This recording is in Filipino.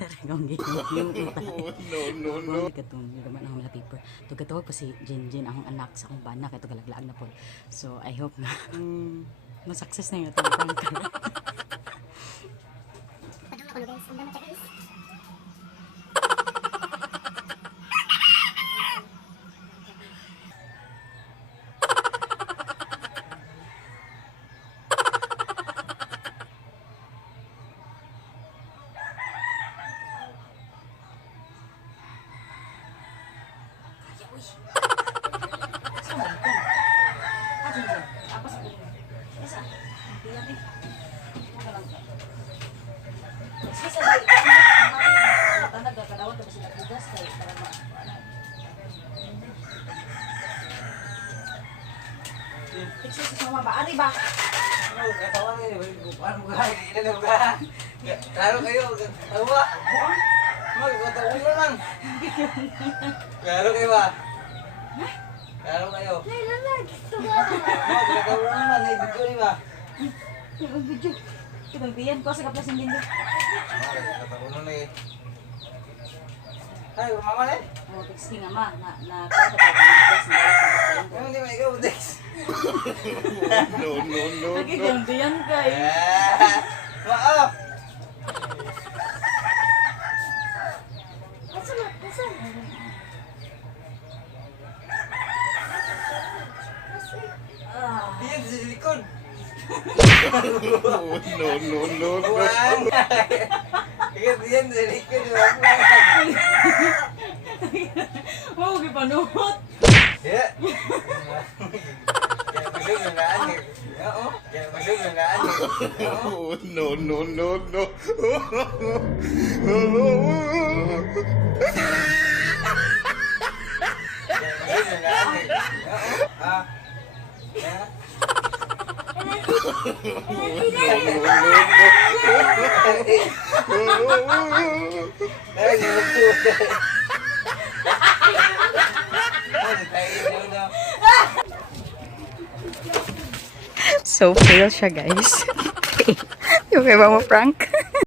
Talagang giging. No. Katong gaman ang mga paper. Tugatawag pa si Jinjin akong anak sa akong bana kay galaglaag na po. So I hope na ma-success na yung atong prank. Ari ba? Klaro kayo, tawa. Magkatawa lang. Klaro kayo ba? Klaro kayo. Magkatawa naman, ay video rin ba? Yung video. Ibang biyan ko sa kaplas ng dindo. Magkatawa na eh. Ay, mama na eh. Oh, texting ama na kaya ka Yung hindi mo ikaw, Dex. No. Nagigambiyan ka eh. Mao! Diyan sa likod. No. Buwan! Ikat diyan sa likod. Wow, gipanuhot. Ya. Kaya masuk yung naan eh. Oo. Kaya masuk yung naan eh. No. Kaya masuk yung naan eh. Oo. Ha? Ha? Ay, nilagto. So fail siya guys. Yung iba mo prank.